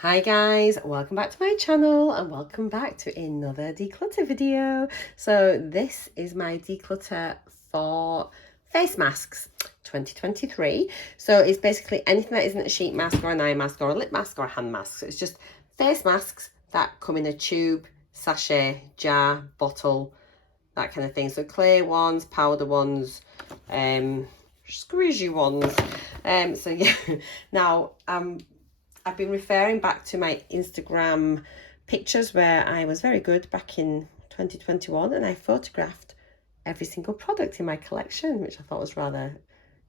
Hi guys, welcome back to my channel and welcome back to another declutter video. So this is my declutter for face masks 2023. So it's basically anything that isn't a sheet mask or an eye mask or a lip mask or a hand mask. So it's just face masks that come in a tube, sachet, jar, bottle, that kind of thing. So clear ones, powder ones, squeezy ones. So yeah, now I've been referring back to my Instagram pictures where I was very good back in 2021 and I photographed every single product in my collection, which I thought was rather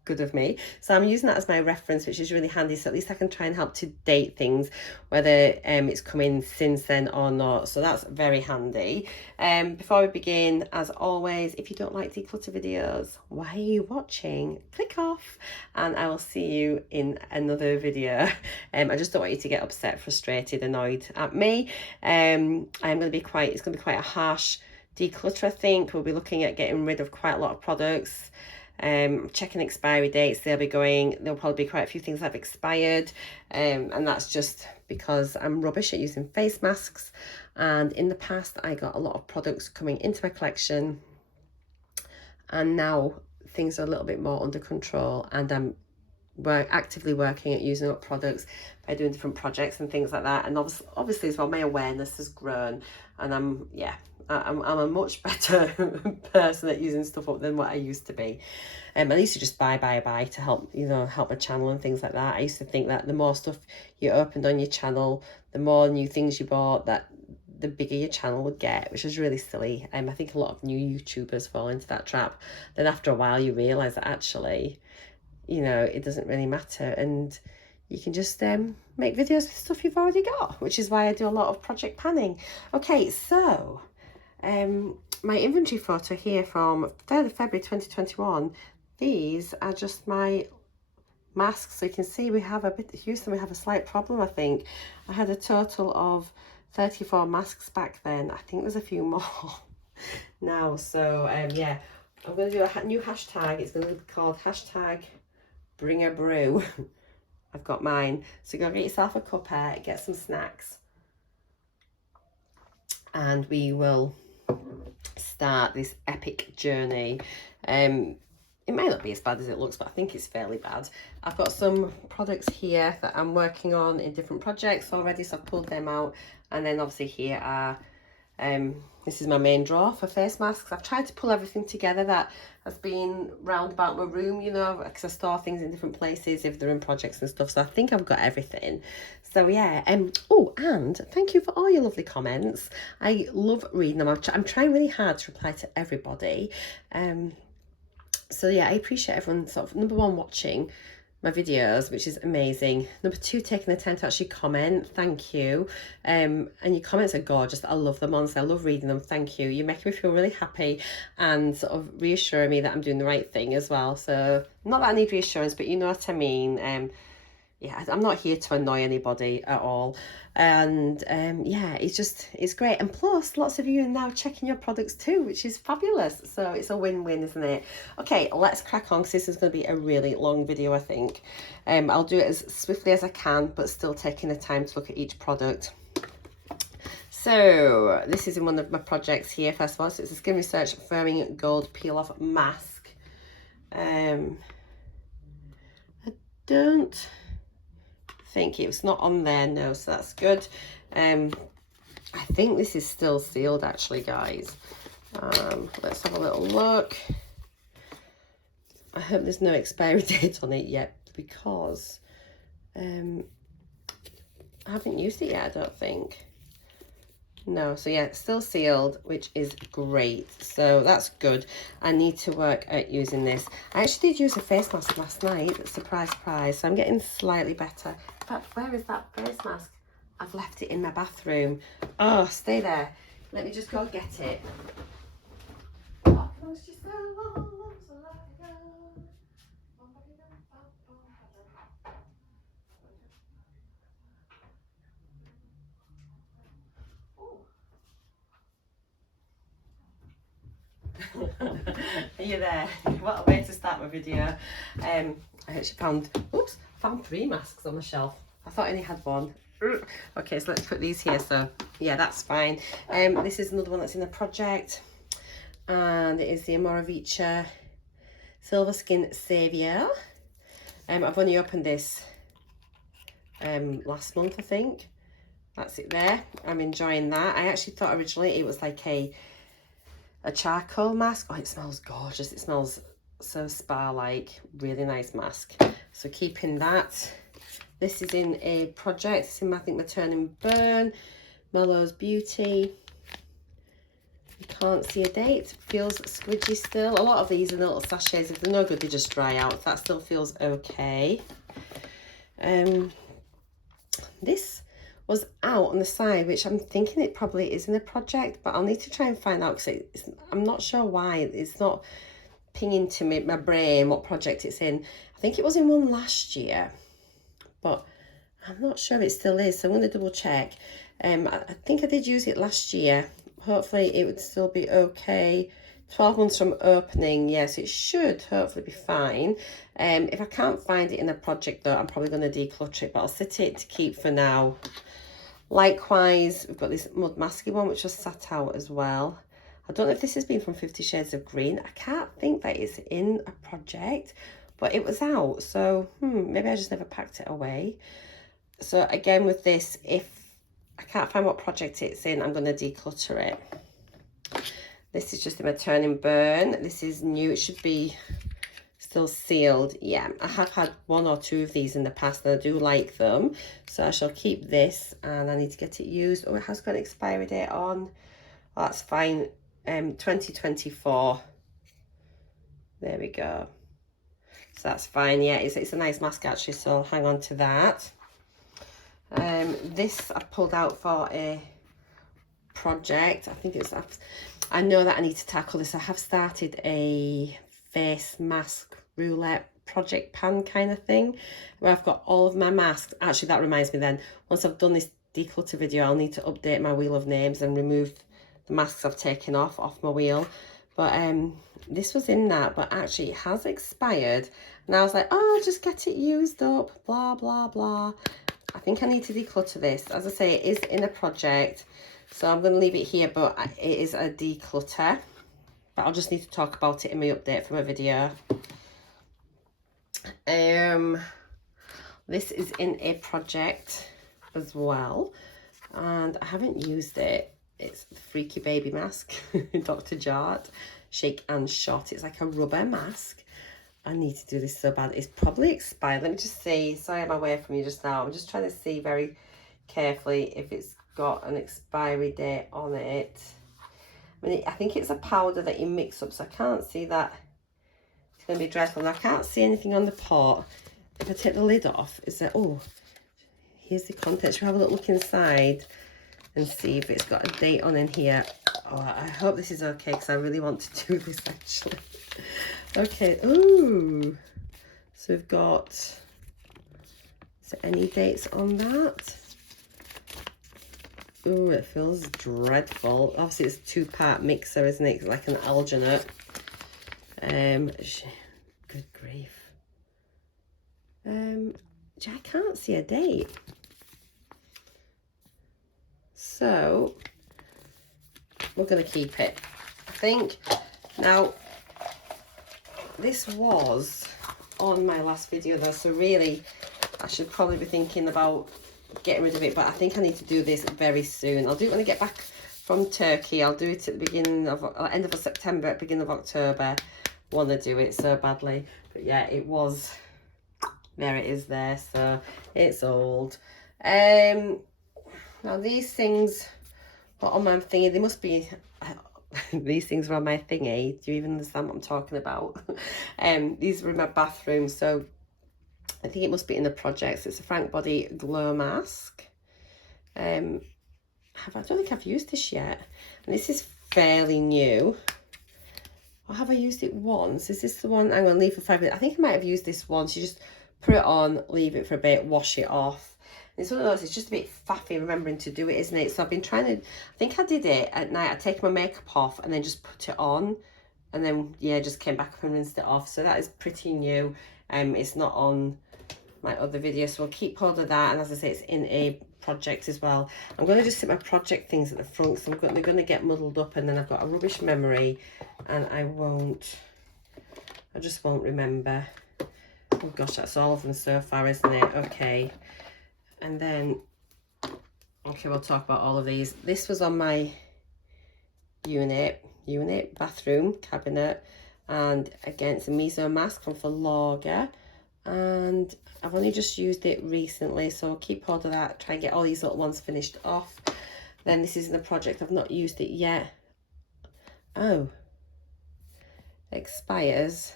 good of me. So I'm using that as my reference, which is really handy. So at least I can try and help to date things, whether it's come in since then or not. So that's very handy. Before we begin, as always, if you don't like declutter videos, why are you watching? Click off and I will see you in another video. I just don't want you to get upset, frustrated, annoyed at me. it's going to be quite a harsh declutter. I think we'll be looking at getting rid of quite a lot of products. Checking expiry dates. There'll probably be quite a few things that have expired, and that's just because I'm rubbish at using face masks, and in the past I got a lot of products coming into my collection and now things are a little bit more under control and I'm actively working at using up products by doing different projects and things like that. And obviously as well, my awareness has grown and I'm a much better person at using stuff up than what I used to be. I used to just buy to help my channel and things like that. I used to think that the more stuff you opened on your channel, the more new things you bought, that the bigger your channel would get, which is really silly. I think a lot of new YouTubers fall into that trap. Then after a while you realise that actually, it doesn't really matter and you can just make videos with stuff you've already got, which is why I do a lot of project panning. Okay, so my inventory photo here from 3rd of February 2021, these are just my masks. So you can see we have Houston, we have a slight problem. I think I had a total of 34 masks back then. I think there's a few more now. So yeah, I'm going to do a new hashtag. It's going to be called hashtag bring a brew. I've got mine. So go get yourself a cuppa, get some snacks, and we will start this epic journey. It may not be as bad as it looks, but I think it's fairly bad. I've got some products here that I'm working on in different projects already, so I've pulled them out. And then obviously here are this is my main drawer for face masks. I've tried to pull everything together that has been round about my room, because I store things in different places if they're in projects and stuff. So I think I've got everything. So yeah, oh, and thank you for all your lovely comments. I love reading them. I'm trying really hard to reply to everybody. So yeah, I appreciate everyone sort of, number one, watching my videos, which is amazing. Number two, taking the time to actually comment. Thank you. And your comments are gorgeous. I love them, honestly. I love reading them. Thank you. You're making me feel really happy and sort of reassuring me that I'm doing the right thing as well. So not that I need reassurance, but you know what I mean. Yeah, I'm not here to annoy anybody at all. And yeah, it's great. And plus, lots of you are now checking your products too, which is fabulous. So it's a win-win, isn't it? Okay, let's crack on because this is going to be a really long video, I think. I'll do it as swiftly as I can, but still taking the time to look at each product. So this is in one of my projects here, first of all. So it's a Skin Research Firming Gold Peel-Off Mask. I don't think it's not on there, no, so that's good. I think this is still sealed actually, guys. Let's have a little look. I hope there's no expiry date on it yet because I haven't used it yet, I don't think. No, so yeah, it's still sealed, which is great. So that's good. I need to work at using this. I actually did use a face mask last night. Surprise, surprise. So I'm getting slightly better. In fact, where is that face mask? I've left it in my bathroom. Oh, stay there. Let me just go get it. Are you there? What a way to start my video. I actually found 3 masks on the shelf. I thought I only had one. Okay, so let's put these here. So yeah, that's fine. This is another one that's in the project, and it is the Amoravica Silver Skin Savior. I've only opened this last month, I think. That's it there. I'm enjoying that. I actually thought originally it was like a charcoal mask. Oh, it smells gorgeous. It smells so spa-like. Really nice mask. So keeping that. This is in a project. It's in, I think, my Turn and Burn. Mellow's Beauty. You can't see a date. Feels squidgy still. A lot of these are little sachets. If they're no good, they just dry out. That still feels okay. This was out on the side, which I'm thinking it probably is in a project, but I'll need to try and find out because I'm not sure why it's not pinging to me, my brain, what project it's in. I think it was in one last year, but I'm not sure it still is, so I'm going to double check. I think I did use it last year. Hopefully it would still be okay. 12 months from opening, yes, it should hopefully be fine. If I can't find it in a project though, I'm probably going to declutter it, but I'll set it to keep for now. Likewise, we've got this Mud Masky one, which was sat out as well. I don't know if this has been from 50 Shades of Green. I can't think that it's in a project, but it was out. So, maybe I just never packed it away. So again, with this, if I can't find what project it's in, I'm going to declutter it. This is just in my Turn and Burn. This is new. It should be still sealed. Yeah, I have had one or two of these in the past and I do like them. So I shall keep this, and I need to get it used. Oh, it has got an expiry date on. Oh, that's fine. 2024. There we go. So that's fine. Yeah, it's a nice mask actually, so I'll hang on to that. This I pulled out for a project. I think it's, I know that I need to tackle this. I have started a face mask roulette project pan kind of thing where I've got all of my masks. Actually, that reminds me then, once I've done this declutter video, I'll need to update my wheel of names and remove the masks I've taken off my wheel. But this was in that, but actually it has expired. And I was like, oh, just get it used up, blah, blah, blah. I think I need to declutter this. As I say, it is in a project. So I'm going to leave it here, but it is a declutter. But I'll just need to talk about it in my update for my video. This is in a project as well. And I haven't used it. It's the Freaky Baby mask. Dr. Jart. Shake and Shot. It's like a rubber mask. I need to do this so bad. It's probably expired. Let me just see. Sorry, I'm away from you just now. I'm just trying to see very carefully if it's got an expiry date on it. I mean, I think it's a powder that you mix up, so I can't see that. It's going to be dreadful. And I can't see anything on the pot. If I take the lid off, is there, oh, here's the contents. We'll have a little look inside and see if it's got a date on in here. Oh, I hope this is okay because I really want to do this actually. Okay, ooh. So we've got, is there any dates on that? Ooh, it feels dreadful. Obviously it's a 2-part mixer, isn't it? It's like an alginate. Good grief. I can't see a date. So we're going to keep it, I think. Now, this was on my last video though, so really I should probably be thinking about getting rid of it, but I think I need to do this very soon. I'll do it when I get back from Turkey. I'll do it at the beginning of, end of September, beginning of October. Want to do it so badly, but yeah, it was, there it is there, so it's old. Now these things are on my thingy. They must be, these things were on my thingy. Do you even understand what I'm talking about? These were in my bathroom, so I think it must be in the projects. It's a Frank Body Glow Mask. I don't think I've used this yet. And this is fairly new. Or have I used it once? Is this the one I'm going to leave for 5 minutes? I think I might have used this once. You just put it on, leave it for a bit, wash it off. And it's one of those, it's just a bit faffy remembering to do it, isn't it? So I've been trying to, I think I did it at night. I take my makeup off and then just put it on. And then, yeah, just came back up and rinsed it off. So that is pretty new. It's not on my other video, so we'll keep hold of that. And as I say, it's in a project as well. I'm going to just sit my project things at the front, so they're going to get muddled up, and then I've got a rubbish memory and I just won't remember. Oh gosh, that's all of them so far, isn't it? Okay, and then okay, we'll talk about all of these. This was on my unit, bathroom cabinet, and again, it's a miso mask from Forlaga, and I've only just used it recently, so I'll keep hold of that, try and get all these little ones finished off. Then this is in the project, I've not used it yet. Oh, expires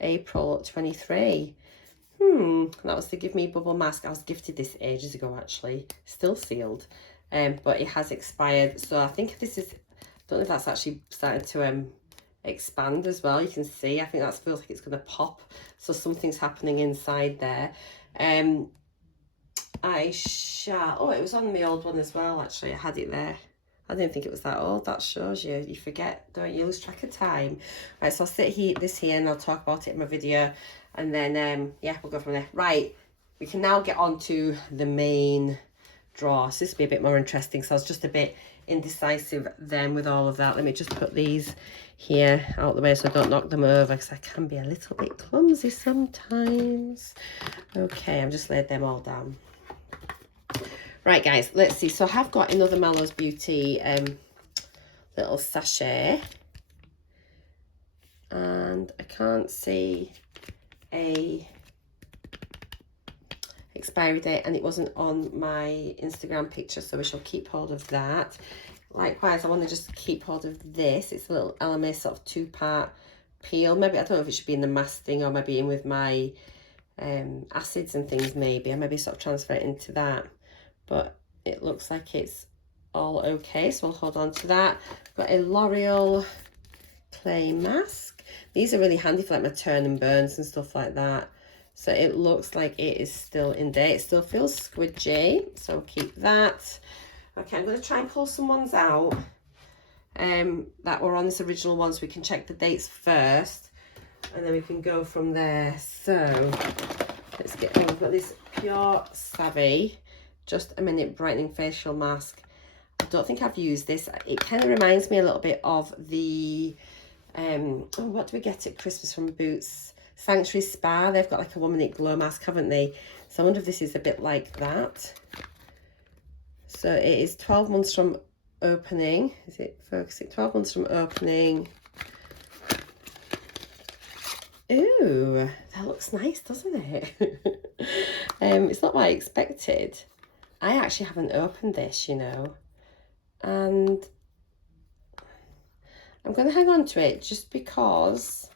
April 23. That was the Give Me Bubble mask. I was gifted this ages ago, actually, still sealed, but it has expired. So I think this is, don't know if that's actually starting to expand as well. You can see, I think that feels like it's going to pop, so something's happening inside there. I shall, oh, it was on my old one as well, actually. I had it there. I didn't think it was that old. That shows you, you forget, don't you? Lose track of time. Right, so I'll sit this here and I'll talk about it in my video, and then yeah, we'll go from there. Right, we can now get on to the main drawer. So this will be a bit more interesting, so I was just a bit indecisive then with all of that. Let me just put these here out the way so I don't knock them over, because I can be a little bit clumsy sometimes. Okay, I've just laid them all down. Right guys, let's see. So I have got another Mallows Beauty little sachet, and I can't see a expiry date, and it wasn't on my Instagram picture, so we shall keep hold of that. Likewise, I want to just keep hold of this. It's a little LMA sort of 2-part peel. Maybe, I don't know if it should be in the mask thing or maybe in with my acids and things, maybe. I maybe sort of transfer it into that. But it looks like it's all okay, so we'll hold on to that. Got a L'Oreal clay mask. These are really handy for like my turn and burns and stuff like that. So it looks like it is still in date. It still feels squidgy, so I'll keep that. Okay, I'm going to try and pull some ones out that were on this original one, so we can check the dates first, and then we can go from there. So let's get on. We've got this Pure Savvy Just a Minute Brightening Facial Mask. I don't think I've used this. It kind of reminds me a little bit of the oh, what do we get at Christmas from Boots? Sanctuary Spa. They've got like a 1 minute glow mask, haven't they? So I wonder if this is a bit like that. So it is 12 months from opening. Is it focusing? 12 months from opening. Ooh, that looks nice, doesn't it? It's not what I expected. I actually haven't opened this, you know, and I'm going to hang on to it just because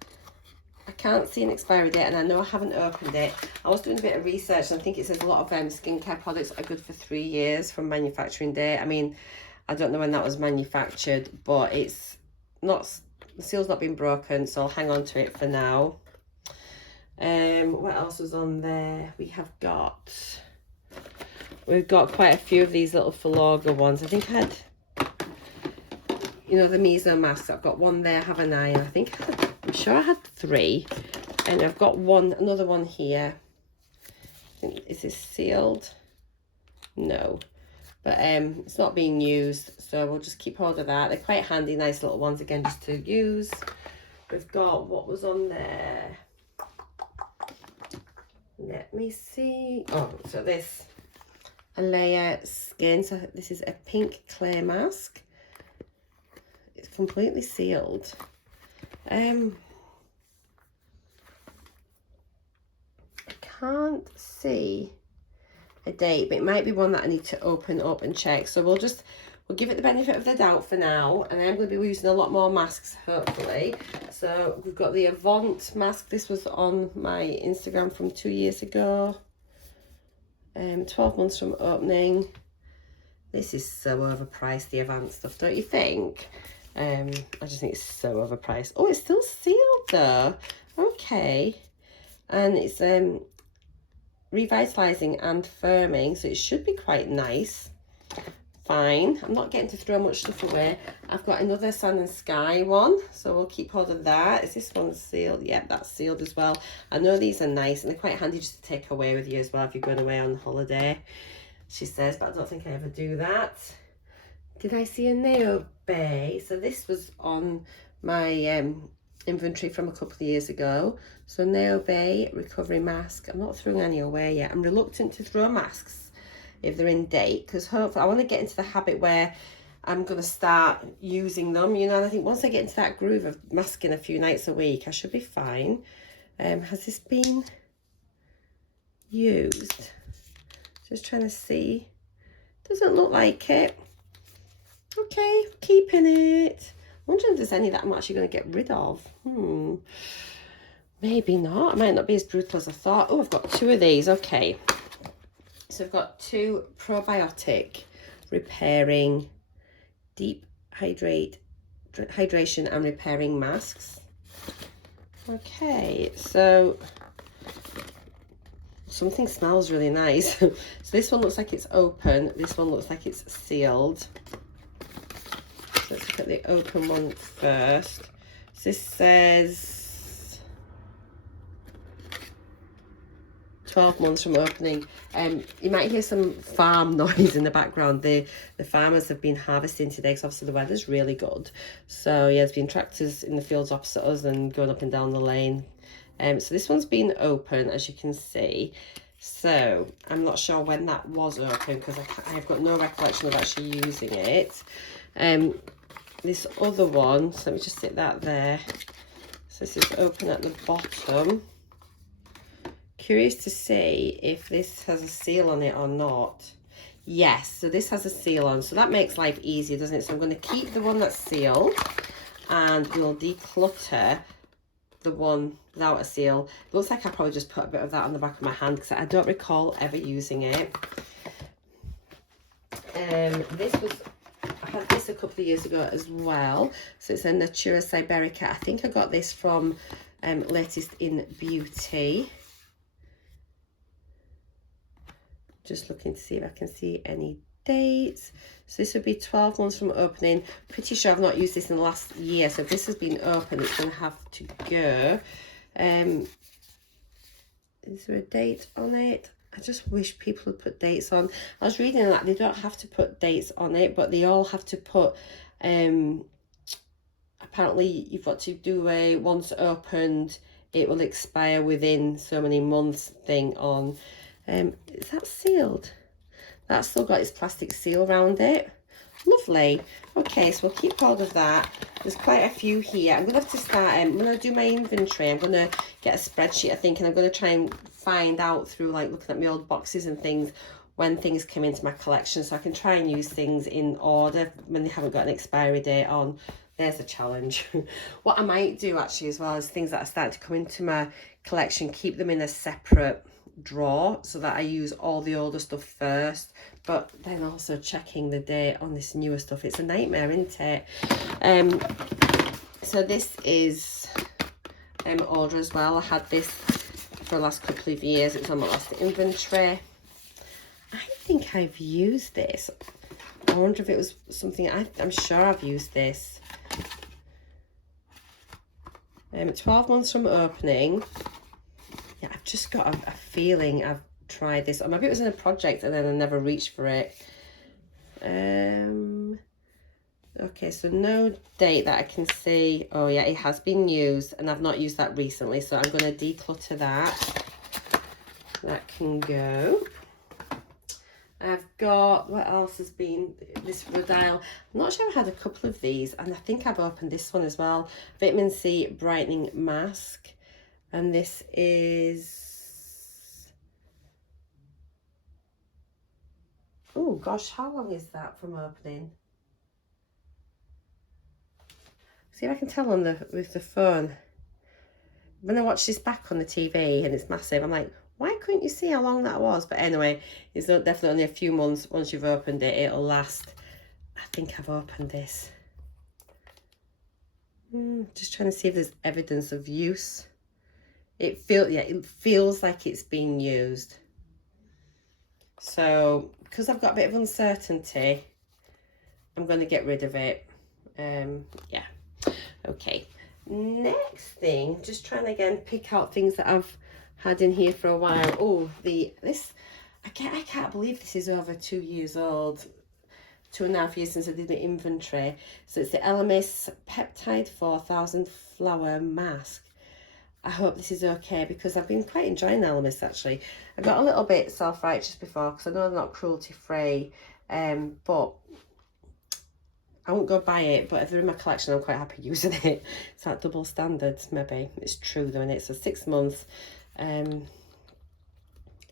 I can't see an expiry date, and I know I haven't opened it. I was doing a bit of research, and I think it says a lot of skincare products are good for 3 years from manufacturing date. I mean, I don't know when that was manufactured, but it's not, the seal's not been broken, so I'll hang on to it for now. What else was on there? We've got quite a few of these little Forlaga ones. I think I had, you know, the miso masks. I've got one there, haven't I? And I think I'm sure I had 3, and I've got another one here. I think, is this sealed? No, but it's not being used, so we'll just keep hold of that. They're quite handy, nice little ones again, just to use. We've got, what was on there? Let me see. Oh, so this Alea Skin. So this is a pink clay mask. It's completely sealed. I can't see a date, but it might be one that I need to open up and check. So we'll give it the benefit of the doubt for now, and I'm going to be using a lot more masks, hopefully. So we've got the Avant mask. This was on my Instagram from 2 years ago. 12 months from opening. This is so overpriced, the Avant stuff, don't you think? I just think it's so overpriced. Oh, it's still sealed though. Okay. And it's revitalizing and firming, so it should be quite nice. fine. I'm not getting to throw much stuff away. I've got another Sand and Sky one, so we'll keep hold of that. Is this one sealed? Yeah, that's sealed as well. I know these are nice and they're quite handy just to take away with you as well if you're going away on holiday, she says, but I don't think I ever do that. Did I see a Neo Bay? So this was on my inventory from a couple of years ago. So Neo Bay recovery mask. I'm not throwing any away yet. I'm reluctant to throw masks if they're in date, because hopefully I want to get into the habit where I'm going to start using them, you know, and I think once I get into that groove of masking a few nights a week, I should be fine. Has this been used? Just trying to see. Doesn't look like it. Okay, keeping it. Wondering if there's any that I'm actually going to get rid of. Maybe not. It might not be as brutal as I thought. Oh, I've got 2 of these. Okay. So I've got 2 probiotic repairing deep hydration and repairing masks. Okay, so something smells really nice. So this one looks like it's open. This one looks like it's sealed. So let's look at the open one first. So this says 12 months from opening. You might hear some farm noise in the background. The farmers have been harvesting today because obviously the weather's really good. So yeah, there's been tractors in the fields opposite us and going up and down the lane. So this one's been open, as you can see. So I'm not sure when that was open because I've got no recollection of actually using it. This other one, so let me just stick that there. So this is open at the bottom. Curious to see if this has a seal on it or not. Yes, so this has a seal on, so that makes life easier, doesn't it? So I'm going to keep the one that's sealed and we'll declutter the one without a seal. It looks like I probably just put a bit of that on the back of my hand because I don't recall ever using it. I had this a couple of years ago as well. So it's a Natura Siberica. I think I got this from Latest in Beauty. Just looking to see if I can see any dates. So this would be 12 months from opening. Pretty sure I've not used this in the last year. So if this has been open, it's going to have to go. Is there a date on it? I just wish people would put dates on. I was reading that they don't have to put dates on it, but they all have to put, apparently you've got to do a once opened, it will expire within so many months thing on. Is that sealed? That's still got its plastic seal around it. Lovely. Okay, so we'll keep hold of that. There's quite a few here. I'm going to have to start, I'm going to do my inventory. I'm going to get a spreadsheet, I think, and I'm going to try and find out through, like, looking at my old boxes and things, when things come into my collection, so I can try and use things in order when they haven't got an expiry date on. There's a challenge. What I might do, actually, as well, is things that are starting to come into my collection, keep them in a separate drawer so that I use all the older stuff first, but then also checking the date on this newer stuff. It's a nightmare, isn't it? So this is older as well. I had this for the last couple of years. It's on my last inventory. I think I've used this. I wonder if it was something I'm sure I've used this. 12 months from opening. Yeah, I've just got a feeling I've tried this, or maybe it was in a project and then I never reached for it. Okay, so no date that I can see. Oh yeah, it has been used and I've not used that recently, so I'm going to declutter that. That can go. I've got, what else has been, this Rodile. I'm not sure I've had a couple of these, and I think I've opened this one as well. Vitamin C Brightening Mask. And this is, oh gosh, how long is that from opening? See if I can tell on with the phone. When I watch this back on the TV and it's massive, I'm like, why couldn't you see how long that was? But anyway, it's definitely only a few months. Once you've opened it, it'll last. I think I've opened this. Just trying to see if there's evidence of use. It feels like it's being used. So because I've got a bit of uncertainty, I'm going to get rid of it. Yeah. Okay. Next thing, just trying to again pick out things that I've had in here for a while. Oh, I can't believe this is over 2 years old. 2.5 years since I did the inventory. So it's the Elemis Peptide 4000 Flower Mask. I hope this is okay because I've been quite enjoying Elemis actually. I got a little bit self-righteous before because I know they're not cruelty free, but I won't go buy it, but if they're in my collection, I'm quite happy using it. It's like double standards, maybe. It's true though, and it's a 6 months.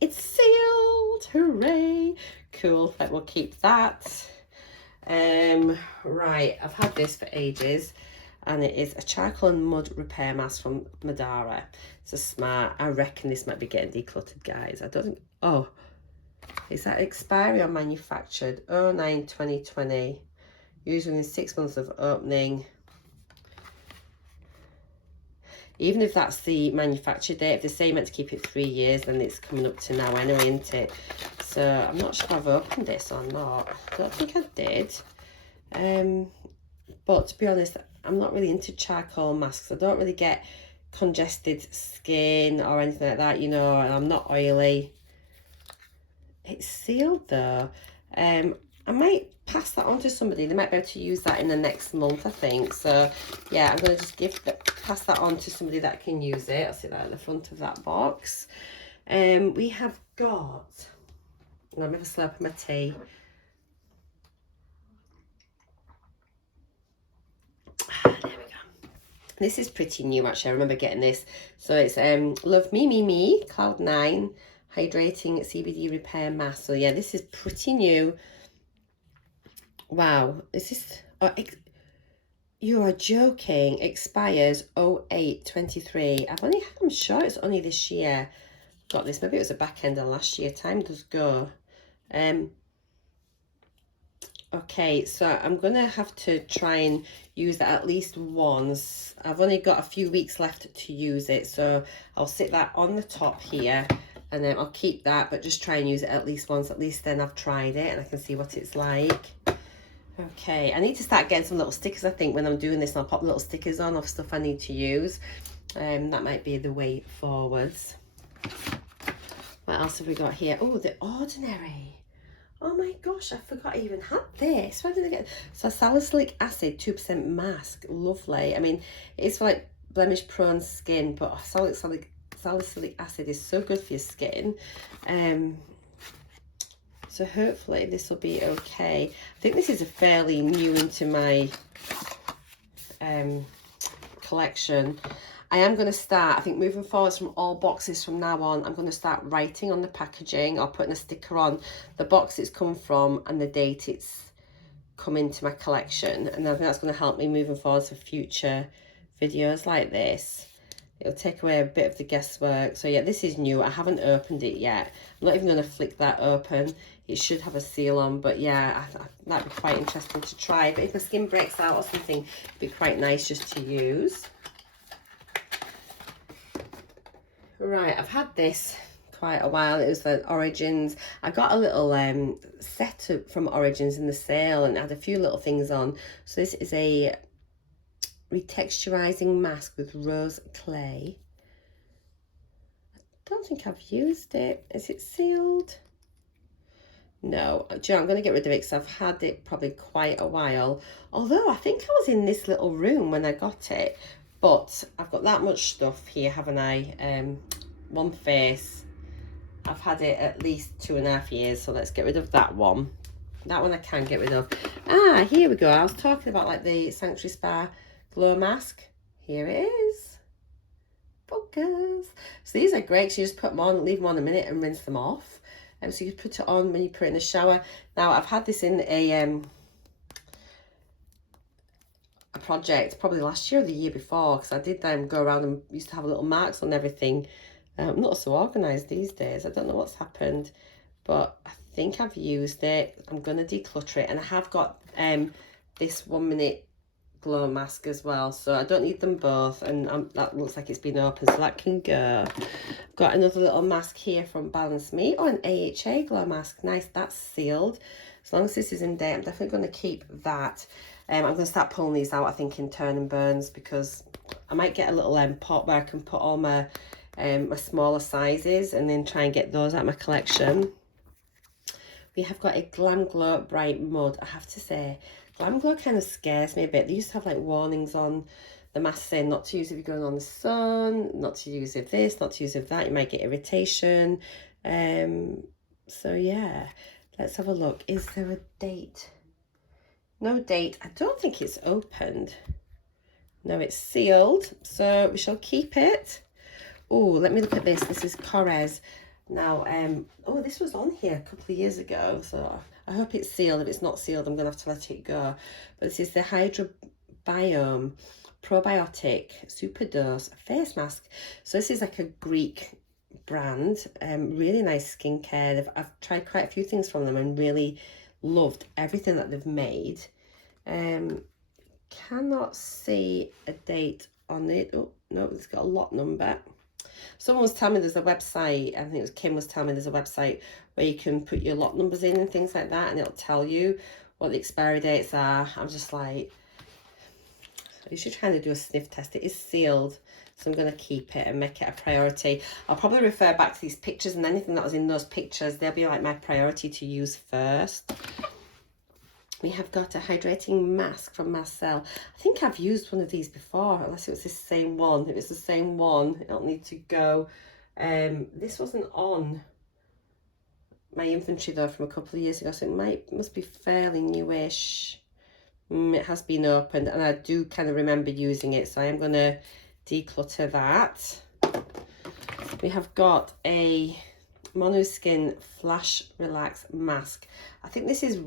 It's sealed, hooray! Cool, we'll keep that. Right, I've had this for ages, and it is a charcoal and mud repair mask from Madara. It's a smart. I reckon this might be getting decluttered, guys. I don't think. Oh, is that expiry or manufactured? 09/2020. Used within 6 months of opening. Even if that's the manufacture date, if they say meant to keep it 3 years, then it's coming up to now anyway, isn't it? So I'm not sure if I've opened this or not. I don't think I did. But to be honest, I'm not really into charcoal masks. I don't really get congested skin or anything like that, you know, and I'm not oily. It's sealed though. I might pass that on to somebody. They might be able to use that in the next month, I think. So yeah, I'm going to just pass that on to somebody that can use it. I'll sit that at the front of that box. We have got, let me have a slurp of my tea. There we go. This is pretty new actually. I remember getting this. So it's Love Me Cloud9 Hydrating CBD Repair Mask. So yeah, this is pretty new. Wow, is this, oh, you are joking, expires 08/23. I'm sure it's only this year. Got this, maybe it was the back end of last year. Time does go. Okay, so I'm gonna have to try and use that at least once. I've only got a few weeks left to use it, so I'll sit that on the top here, and then I'll keep that, but just try and use it at least once. At least then I've tried it and I can see what it's like. Okay, I need to start getting some little stickers, I think, when I'm doing this. I'll pop little stickers on of stuff I need to use. That might be the way forwards. What else have we got here? Oh, The Ordinary. Oh my gosh, I forgot I even had this. Where did I get? So salicylic acid 2% mask. Lovely. I mean, it's for like blemish prone skin, but salicylic acid is so good for your skin. So hopefully this will be okay. I think this is a fairly new into my collection. I am going to start, I think moving forwards from all boxes from now on, I'm going to start writing on the packaging or putting a sticker on the box it's come from and the date it's come into my collection. And I think that's going to help me moving forwards for future videos like this. It'll take away a bit of the guesswork. So yeah, this is new. I haven't opened it yet. I'm not even going to flick that open. It should have a seal on, but yeah, that'd be quite interesting to try. But if my skin breaks out or something, it'd be quite nice just to use. Right, I've had this quite a while. It was the Origins. I got a little set from Origins in the sale and had a few little things on. So this is a retexturizing mask with rose clay. I don't think I've used it. Is it sealed? No. Do you know, I'm going to get rid of it because I've had it probably quite a while. Although I think I was in this little room when I got it. But I've got that much stuff here, haven't I? One face. I've had it at least 2.5 years. So let's get rid of that one. That one I can get rid of. Ah, here we go. I was talking about like the Sanctuary Spa glow mask. Here it is. Focus. So these are great. So you just put them on, leave them on a minute and rinse them off. So you put it on when you put it in the shower. Now I've had this in a project probably last year or the year before, because I did go around and used to have little marks on everything. I'm not so organised these days. I don't know what's happened, but I think I've used it. I'm going to declutter it, and I have got this 1 minute glow mask as well, so I don't need them both, and that looks like it's been opened, so that can go. Got another little mask here from Balance Me. Oh, an AHA glow mask. Nice, that's sealed. As long as this is in date, I'm definitely going to keep that. I'm going to start pulling these out, I think, in turn and burns, because I might get a little pot where I can put all my my smaller sizes and then try and get those out of my collection. We have got a Glam Glow Bright Mud. I have to say, Glam Glow kind of scares me a bit. They used to have like warnings on the mask saying not to use if you're going on the sun, not to use if this, not to use if that, you might get irritation. So yeah, let's have a look. Is there a date? No date. I don't think it's opened. No, it's sealed, so we shall keep it. Oh, let me look at this. This is Corez. Now, oh, this was on here a couple of years ago, so I hope it's sealed. If it's not sealed, I'm going to have to let it go. But this is the Hydrobiome Probiotic Superdose Face Mask. So this is like a Greek brand, really nice skincare. I've tried quite a few things from them and really loved everything that they've made. Cannot see a date on it. Oh, no, it's got a lot number. Someone was telling me there's a website, I think it was Kim was telling me there's a website where you can put your lot numbers in and things like that, and it'll tell you what the expiry dates are. I'm just like, you should try to do a sniff test. It is sealed, so I'm going to keep it and make it a priority. I'll probably refer back to these pictures, and anything that was in those pictures, they'll be like my priority to use first. We have got a hydrating mask from Marcel. I think I've used one of these before, unless it was the same one. If it's the same one, it'll need to go. This wasn't on my inventory though from a couple of years ago, so it must be fairly newish. It has been opened, and I do kind of remember using it, so I am going to declutter that. We have got a Monoskin Flash Relax Mask. I think this is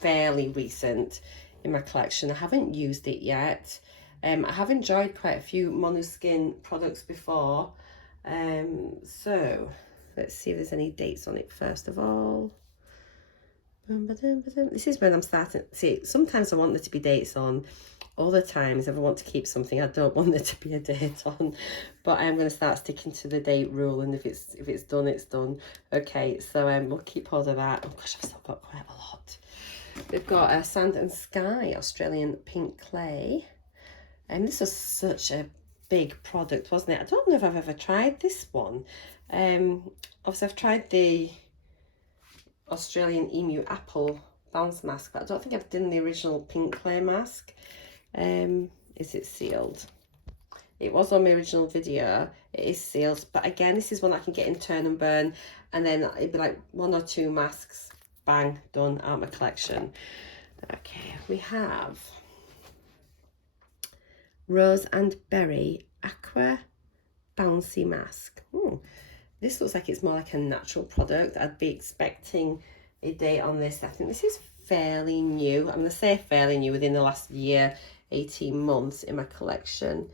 fairly recent in my collection. I haven't used it yet. I have enjoyed quite a few Monoskin products before. So let's see if there's any dates on it first of all. This is when I'm starting. See, sometimes I want there to be dates on. Other times, if I want to keep something, I don't want there to be a date on. But I'm going to start sticking to the date rule, and if it's done, it's done. Okay, so we'll keep hold of that. Oh gosh, I've still got quite a lot. We've got a Sand and Sky Australian Pink Clay. And this was such a big product, wasn't it? I don't know if I've ever tried this one. Obviously, I've tried the Australian Emu Apple Bounce Mask, but I don't think I've done the original Pink Clay mask. Is it sealed? It was on my original video. It is sealed, but again, this is one I can get in turn and burn, and then it'd be like 1 or 2 masks. Bang, done, out my collection. Okay, we have Rose and Berry Aqua Bouncy Mask. This looks like it's more like a natural product. I'd be expecting a date on this. I think this is fairly new. I'm going to say fairly new, within the last year, 18 months in my collection.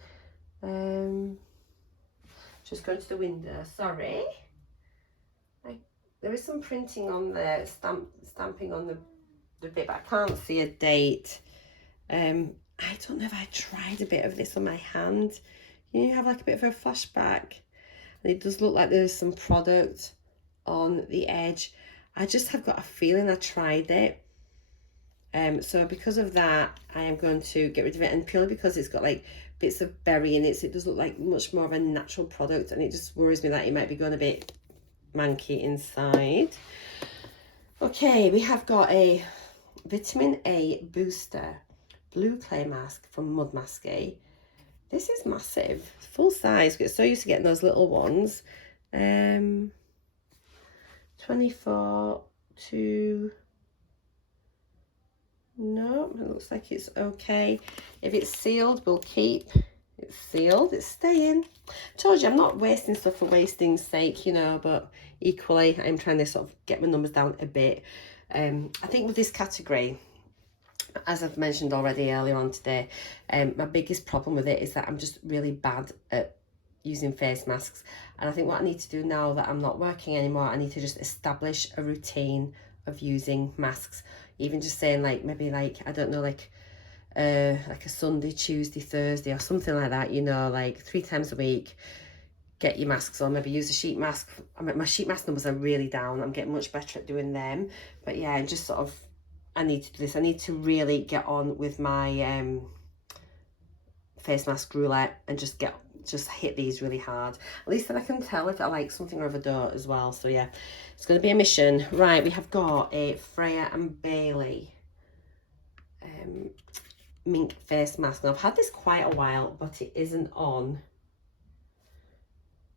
Just going to the window, sorry. There is some printing on there, stamping on the bit, but I can't see a date. I don't know if I tried a bit of this on my hand. You have like a bit of a flashback. And it does look like there's some product on the edge. I just have got a feeling I tried it. So because of that, I am going to get rid of it. And purely because it's got like bits of berry in it, so it does look like much more of a natural product. And it just worries me that it might be going a bit manky inside. Okay, we have got a Vitamin A Booster Blue Clay Mask from Mud Masky. This is massive, full size. Get so used to getting those little ones. 24 to, no, it looks like it's okay. If it's sealed, we'll keep. It's sealed, it's staying. Told you, I'm not wasting stuff for wasting's sake, you know, but equally, I'm trying to sort of get my numbers down a bit. I think with this category, as I've mentioned already earlier on today, my biggest problem with it is that I'm just really bad at using face masks. And I think what I need to do now that I'm not working anymore, I need to just establish a routine of using masks. Even just saying like, maybe like, I don't know, like like a Sunday, Tuesday, Thursday or something like that, you know, like 3 times a week. Get your masks on, maybe use a sheet mask. I mean, my sheet mask numbers are really down. I'm getting much better at doing them. But yeah, just sort of, I need to do this. I need to really get on with my face mask roulette and just hit these really hard. At least then I can tell if I like something or if I don't as well. So yeah, it's going to be a mission. Right, we have got a Freya and Bailey mink face mask. Now I've had this quite a while, but it isn't on.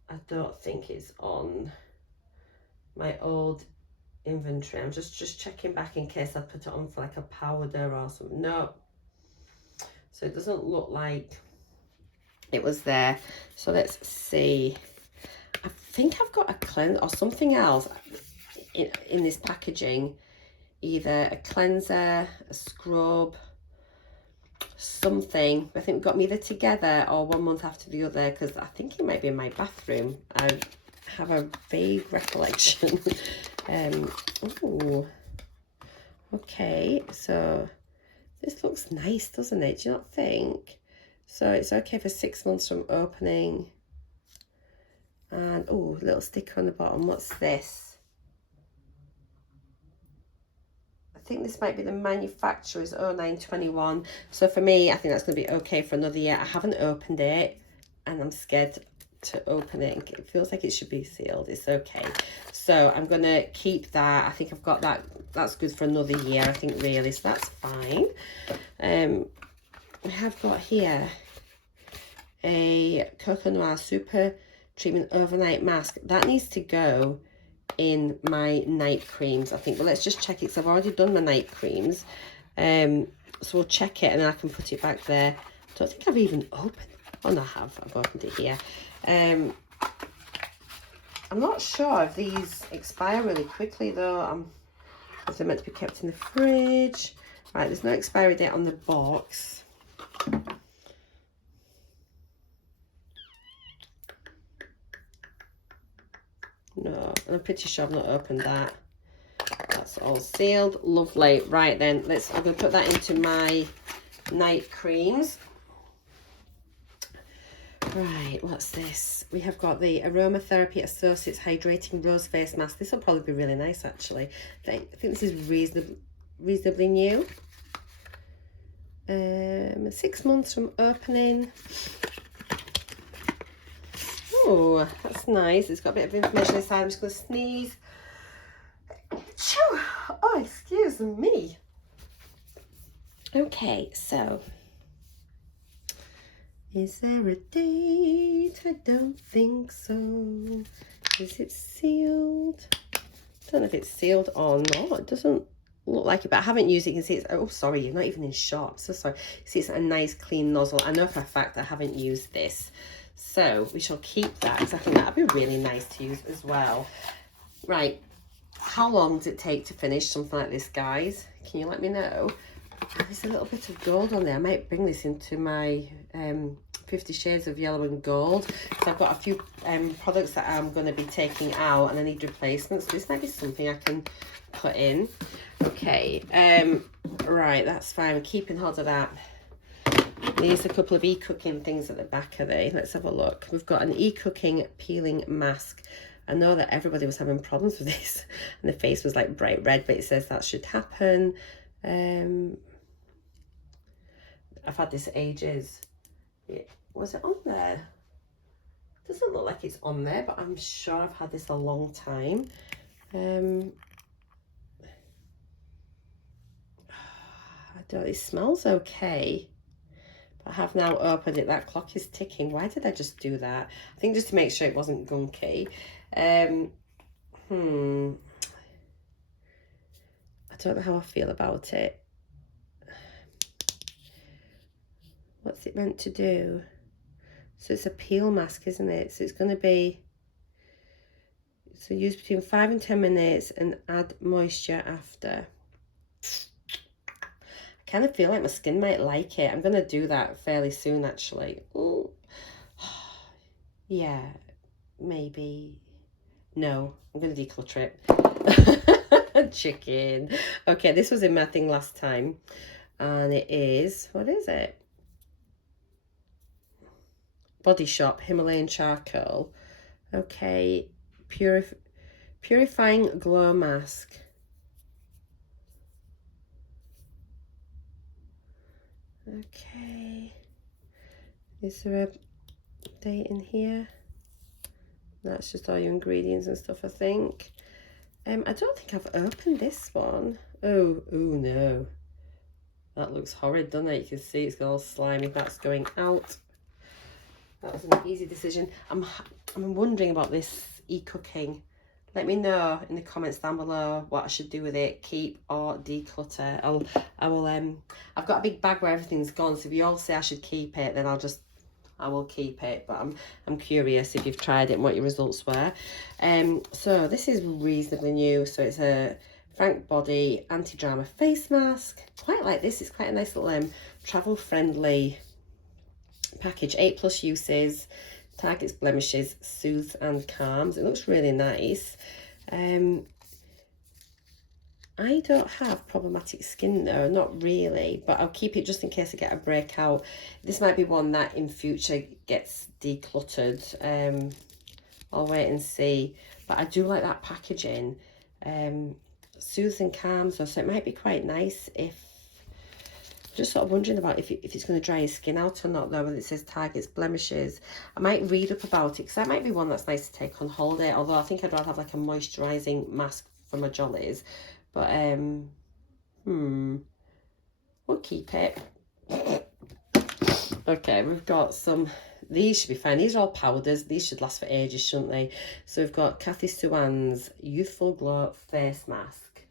I don't think it's on my old inventory. I'm just checking back in case I put it on for like a powder or something. No. So it doesn't look like it was there. So let's see. I think I've got a cleanser or something else in this packaging. Either a cleanser, a scrub, something. I think we've got them either together or 1 month after the other, because I think it might be in my bathroom. I have a vague recollection. Oh, okay, so this looks nice, doesn't it? Do you not think? So it's okay for 6 months from opening. And oh, little sticker on the bottom. What's this? I think this might be the manufacturer's 0921. So for me, I think that's going to be okay for another year. I haven't opened it and I'm scared to open it. It feels like it should be sealed. It's okay. So I'm going to keep that. I think I've got that. That's good for another year, I think, really. So that's fine. We have got here a Coco Noir Super Treatment Overnight Mask. That needs to go in my night creams, I think. But let's just check it because I've already done my night creams. So we'll check it and then I can put it back there. I don't think I've even opened it. Oh no, I've opened it here. I'm not sure if these expire really quickly though. If they're meant to be kept in the fridge. Right, there's no expiry date on the box. No, and I'm pretty sure I've not opened that. That's all sealed. Lovely. Right then, I'm going to put that into my night creams. Right, what's this? We have got the Aromatherapy Associates Hydrating Rose Face Mask. This will probably be really nice, actually. I think this is reasonably new. 6 months from opening. Oh, that's nice. It's got a bit of information inside. I'm just going to sneeze. Oh, excuse me. Okay, so is there a date? I don't think so. Is it sealed? I don't know if it's sealed or not. It doesn't look like it, but I haven't used it. You can see it's, oh sorry, you're not even in shot. So sorry. You see it's a nice clean nozzle. I know for a fact I haven't used this. So we shall keep that because I think that'd be really nice to use as well. Right, how long does it take to finish something like this, guys? Can you let me know? There's a little bit of gold on there. I might bring this into my 50 Shades of Yellow and Gold. So I've got a few products that I'm going to be taking out and I need replacements. So this might be something I can put in. Okay, right, that's fine. We're keeping hold of that. There's a couple of e-cooking things at the back of there. Let's have a look. We've got an e-cooking peeling mask. I know that everybody was having problems with this and the face was like bright red, but it says that should happen. I've had this ages. Was it on there? Doesn't look like it's on there, but I'm sure I've had this a long time. I don't, it smells okay. I have now opened it. That clock is ticking. Why did I just do that? I think just to make sure it wasn't gunky. I don't know how I feel about it. What's it meant to do? So it's a peel mask, isn't it? So it's going to be, so use between 5 and 10 minutes and add moisture after. I kind of feel like my skin might like it. I'm going to do that fairly soon, actually. Ooh. Yeah, maybe. No, I'm going to declutter it. Chicken. Okay, this was in my thing last time. and it is, what is it? Body Shop Himalayan Charcoal. Okay, Purifying Glow Mask. Okay, is there a date in here? That's just all your ingredients and stuff, I think. I don't think I've opened this one. Oh no. That looks horrid, doesn't it? You can see it's got all slimy. That's going out. That was an easy decision. I'm wondering about this e-cooking. Let me know in the comments down below what I should do with it. Keep or declutter. I've got a big bag where everything's gone. So if you all say I should keep it, then I will keep it. But I'm curious if you've tried it and what your results were. So this is reasonably new. So it's a Frank Body anti-drama face mask. Quite like this. It's quite a nice little travel friendly package. 8+ uses, targets blemishes, soothes and calms. It looks really nice. I don't have problematic skin though, not really, but I'll keep it just in case I get a breakout. This might be one that in future gets decluttered. I'll wait and see, but I do like that packaging. Soothes and calms, so it might be quite nice. If just sort of wondering about if it's going to dry your skin out or not though, when it says targets blemishes. I might read up about it because that might be one that's nice to take on holiday, although I think I'd rather have like a moisturising mask for my jollies. But we'll keep it. Okay, we've got some, these should be fine. These are all powders. These should last for ages, shouldn't they? So we've got Kathy Suan's Youthful Glow Face Mask.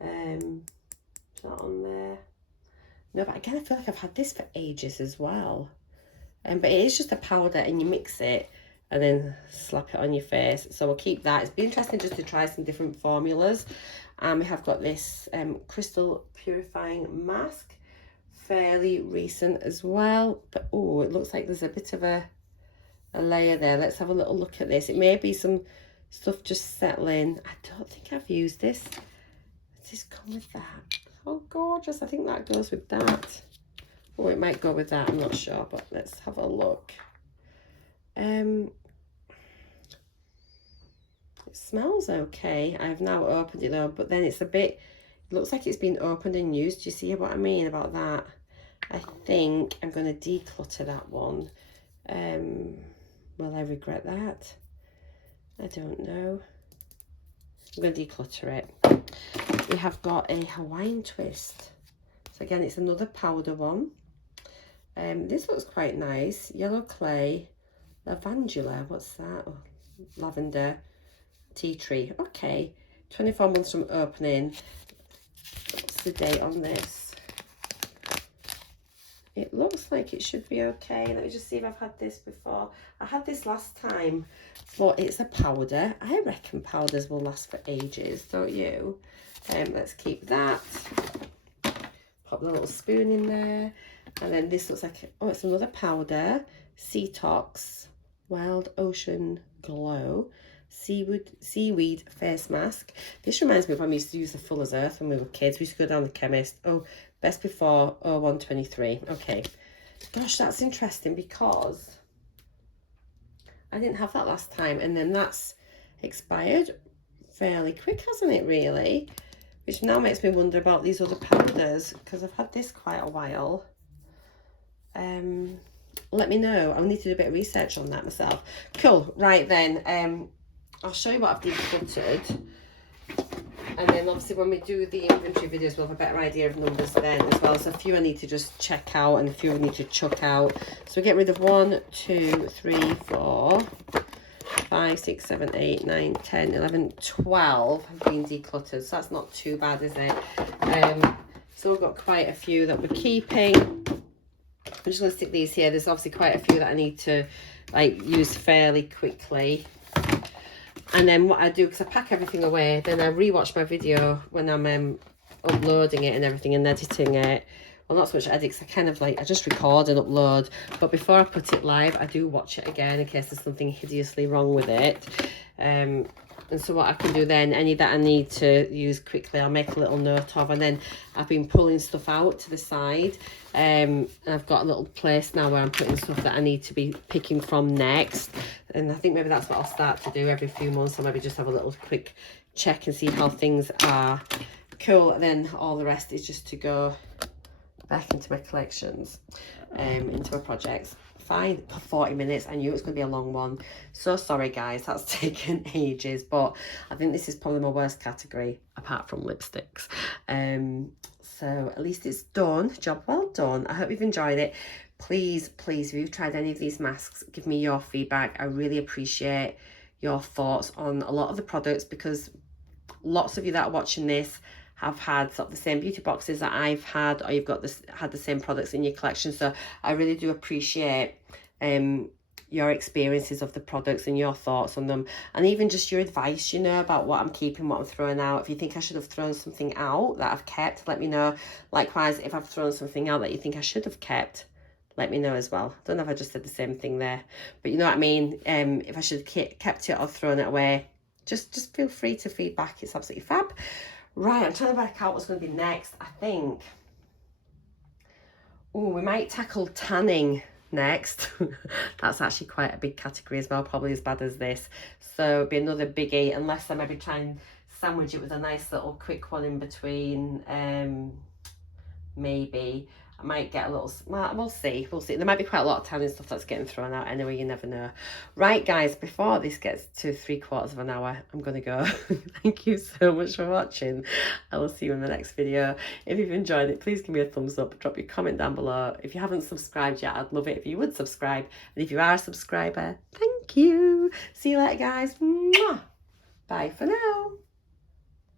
Is that on there? No, but again, I feel like I've had this for ages as well. But it is just a powder and you mix it and then slap it on your face. So we'll keep that. It's been interesting just to try some different formulas. We have got this crystal purifying mask, fairly recent as well. But oh, it looks like there's a bit of a layer there. Let's have a little look at this. It may be some stuff just settling. I don't think I've used this. Does this come with that? Oh, gorgeous. I think that goes with that. Oh, it might go with that. I'm not sure, but let's have a look. It smells okay. I have now opened it though, but then it's a bit, it looks like it's been opened and used. Do you see what I mean about that? I think I'm going to declutter that one. Will I regret that? I don't know. I'm going to declutter it. We have got a Hawaiian twist. So again, it's another powder one. This looks quite nice. Yellow clay, lavandula. What's that? Oh, lavender, tea tree. Okay, 24 months from opening. What's the date on this? It looks like it should be okay. Let me just see if I've had this before. I had this last time, but it's a powder. I reckon powders will last for ages, don't you? Let's keep that. Pop the little spoon in there. And then this looks like, oh, it's another powder. Seatox Wild Ocean Glow Seaweed Face Mask. This reminds me of when we used to use the Fuller's Earth when we were kids. We used to go down the chemist. Oh, best before 0123. Okay. Gosh, that's interesting because I didn't have that last time. And then that's expired fairly quick, hasn't it, really? Which now makes me wonder about these other powders because I've had this quite a while. Let me know. I'll need to do a bit of research on that myself. Cool. Right then. I'll show you what I've decluttered. And then obviously when we do the inventory videos, we'll have a better idea of numbers then as well. So a few I need to just check out and a few I need to chuck out. So we get rid of 1, 2, 3, 4, 5, 6, 7, 8, 9, 10, 11, 12 have been decluttered. So that's not too bad, is it? So we've got quite a few that we're keeping. I'm just going to stick these here. There's obviously quite a few that I need to like use fairly quickly. And then what I do, because I pack everything away, then I rewatch my video when I'm uploading it and everything and editing it. Well, not so much edits, I kind of like, I just record and upload. But before I put it live, I do watch it again in case there's something hideously wrong with it. And so what I can do then, any that I need to use quickly, I'll make a little note of. And then I've been pulling stuff out to the side. And I've got a little place now where I'm putting stuff that I need to be picking from next. And I think maybe that's what I'll start to do every few months. I'll maybe just have a little quick check and see how things are. Cool. And then all the rest is just to go back into my collections, into my projects. Fine, for 40 minutes. I knew it was going to be a long one. So sorry guys, that's taken ages, but I think this is probably my worst category apart from lipsticks. So at least it's done. Job well done. I hope you've enjoyed it. Please, if you've tried any of these masks, give me your feedback. I really appreciate your thoughts on a lot of the products, because lots of you that are watching this have had sort of the same beauty boxes that I've had, or you've got had the same products in your collection. So I really do appreciate your experiences of the products and your thoughts on them, and even just your advice, you know, about what I'm keeping, what I'm throwing out. If you think I should have thrown something out that I've kept, let me know. Likewise, if I've thrown something out that you think I should have kept, let me know as well. I don't know if I just said the same thing there, but you know what I mean. If I should have kept it or thrown it away, just feel free to feedback. It's absolutely fab. Right, I'm trying to work out what's going to be next. I think, oh, we might tackle tanning next. That's actually quite a big category as well, probably as bad as this. So it'd be another biggie, unless I maybe try and sandwich it with a nice little quick one in between. Maybe I might get a little, well, we'll see. There might be quite a lot of tanning stuff that's getting thrown out anyway, you never know. Right guys, before this gets to 3/4 of an hour, I'm gonna go. Thank you so much for watching. I will see you in the next video. If you've enjoyed it, please give me a thumbs up, drop your comment down below. If you haven't subscribed yet, I'd love it if you would subscribe, and if you are a subscriber, thank you. See you later guys. Mwah. Bye for now.